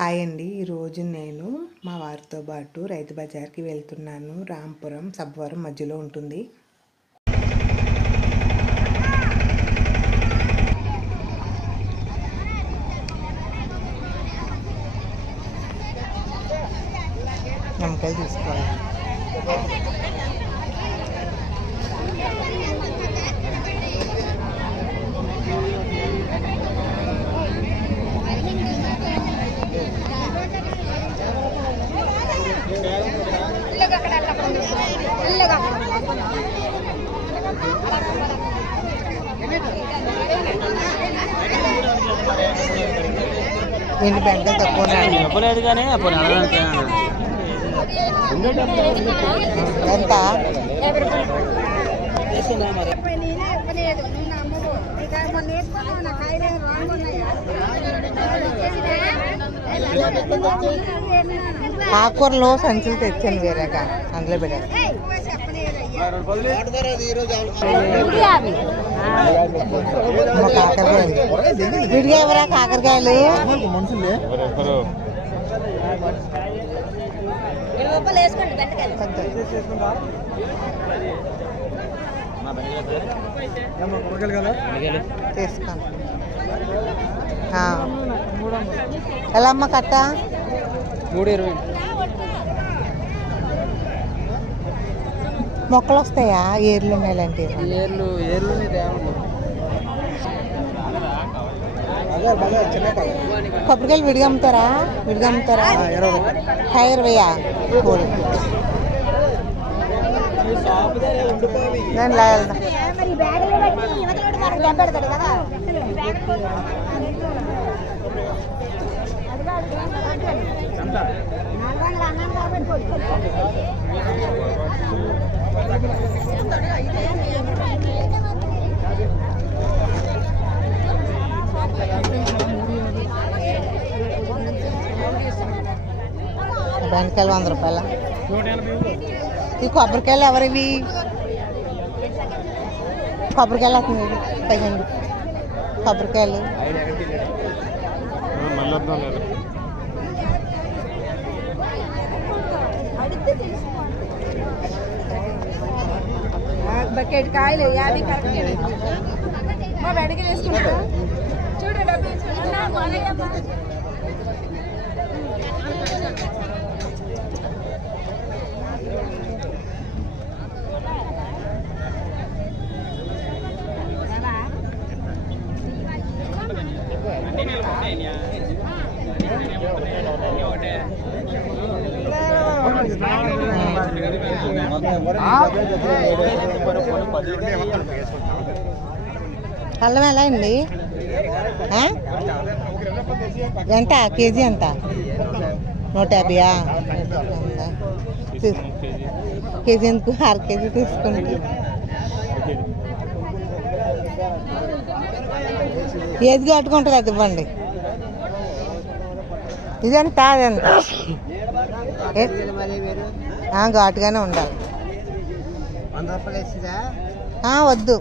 Hi అండి. ఈరోజు నేను మా వారితో పాటు రైతు బజార్కి వెళ్తున్నాను. రాంపురం సబ్వరం మధ్యలో ఉంటుంది. తీసుకోవాలి. ఏంటి బెండకాయలు తక్కువ చెప్పలేదు కానీ అప్పుడు అడగడానికి ఎంత? ఆకుకూరలో సంచులు తెచ్చాను వేరేగా అందులో పెట్టాను. మా కాకరకాయలు విడిగా ఎవరా కాకరకాయలు తీసుకోండి ఎలా అమ్మ కట్ట మూడు ఇరవై మొక్కలు వస్తాయా? ఏర్లు ఉన్నాయి ఇలాంటివి? ఏర్లు ఏర్లు కొబ్బరికాయలు విడిగా అమ్ముతారా విడిగా అమ్ముతారా హై ఇరవయా కూల్ నేను ఇలా వెళ్దాం బెండకాయలు వంద రూపాయల? ఈ కొబ్బరికాయలు ఎవరివి? కొబ్బరికాయలు వస్తున్నాయి తగ్గండి కొబ్బరికాయలు. బకెట్ కాయలు యాభై కరెక్ట్ మా అల్లం ఎలా అండి? ఎంత? కేజీ ఎంత? నూట యాభైయా? కేజీ ఎందుకు? అర కేజీ తీసుకోండి. ఏది కట్టుకుంటుంది అది ఇవ్వండి. ఇదంత అదంత ఘాటుగానే ఉండాలి వంద రూపాయలు వేస్తుందా ఆ, వద్దు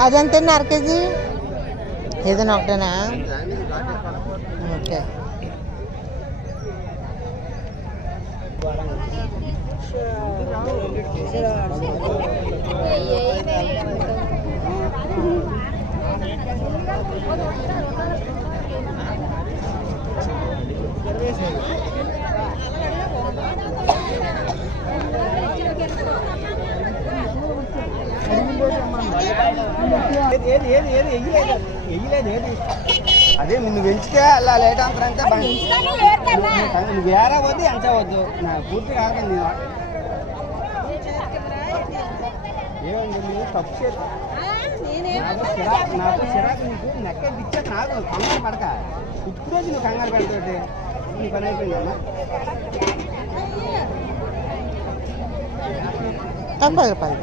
అదంతేనా అర కేజీ ఏదైనా ఒకటేనా ఓకే ఏది ఏది ఏది ఏది ఎయ్యలేదు ఎయ్యలేదు ఏది అదే నిన్ను పెంచితే అలా లేట్ అంటారంటే నువ్వు వేరే వద్దు ఎంత వద్దు. నా పూర్తి కాదు నేను ఏముంది నువ్వు తప్పు చేసి నాకు చిరాకు నెక్క ఇచ్చేది నాకు కంగారు పడక. ఇప్పుడు రోజు నువ్వు కంగారు పెడతాడు నీ పని అయిపోయిందమ్మా తొంభై రూపాయలు.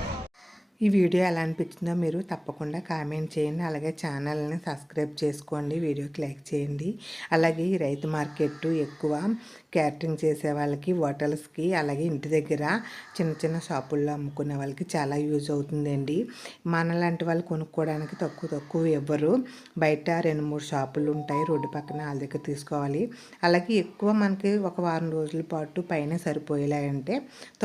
ఈ వీడియో ఎలా అనిపించిందో మీరు తప్పకుండా కామెంట్ చేయండి. అలాగే ఛానల్ని సబ్స్క్రైబ్ చేసుకోండి. వీడియోకి లైక్ చేయండి. అలాగే ఈ రైతు మార్కెట్ ఎక్కువ క్యాటరింగ్ చేసే వాళ్ళకి హోటల్స్కి అలాగే ఇంటి దగ్గర చిన్న చిన్న షాపుల్లో అమ్ముకునే వాళ్ళకి చాలా యూజ్ అవుతుందండి. మనలాంటి వాళ్ళు కొనుక్కోవడానికి తక్కువ తక్కువ ఇవ్వరు బయట రెండు మూడు షాపులు ఉంటాయి. రోడ్డు పక్కన వాళ్ళ దగ్గర తీసుకోవాలి. అలాగే ఎక్కువ మనకి ఒక వారం రోజుల పాటు పైన సరిపోయేలా అంటే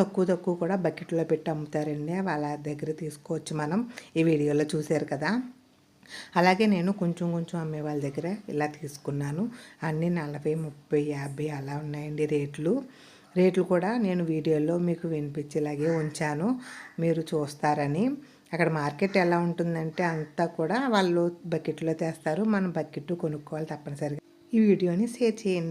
తక్కువ తక్కువ కూడా బకెట్లో పెట్టి అమ్ముతారండి. వాళ్ళ దగ్గర తీసుకోవచ్చు మనం. ఈ వీడియోలో చూశారు కదా? అలాగే నేను కొంచెం కొంచెం అమ్మే వాళ్ళ దగ్గర ఇలా తీసుకున్నాను. అన్నీ నలభై ముప్పై యాభై అలా ఉన్నాయండి రేట్లు. రేట్లు కూడా నేను వీడియోలో మీకు వినిపించేలాగే ఉంచాను. మీరు చూస్తారని. అక్కడ మార్కెట్ ఎలా ఉంటుందంటే అంతా కూడా వాళ్ళు బకెట్లో తెస్తారు. మనం బకెట్ కొనుక్కోవాలి తప్పనిసరిగా. ఈ వీడియోని షేర్ చేయండి.